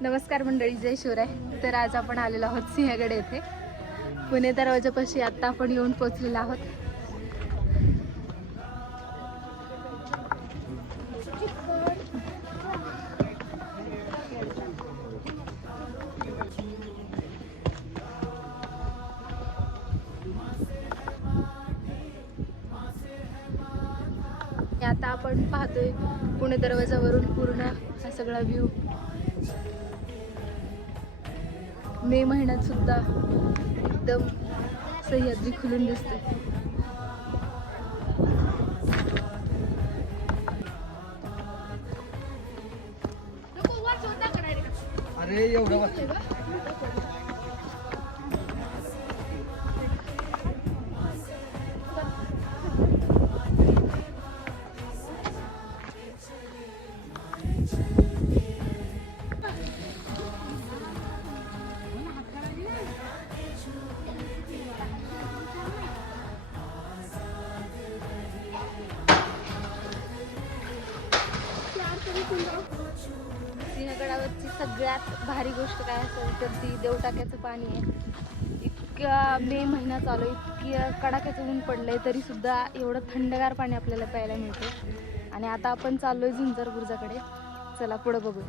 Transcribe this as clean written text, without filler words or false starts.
नमस्कार मंडळी, जय शिवराय. तर आज आपण आलेलो आहोत सिंहगड येथे. पुणे दरवाजापाशी आता आपण येऊन पोहोचलेलो आहोत. आता आपण पाहतोय पुणे दरवाजावरून पूर्ण हा सगळा व्ह्यू. मे महिन्यात सुद्धा एकदम सह्याद्री खुलून दिसते. अरे एवढं सिंहगडावरची सगळ्यात भारी गोष्ट काय असेल तर ती देवटाक्याचं पाणी आहे. इतका मे महिना चालू, इतकी कडाक्याचं ऊन पडलंय तरी सुद्धा एवढं थंडगार पाणी आपल्याला प्यायला मिळते. आणि आता आपण चाललोय झुंजार बुर्जाकडे. चला पुढे बघू.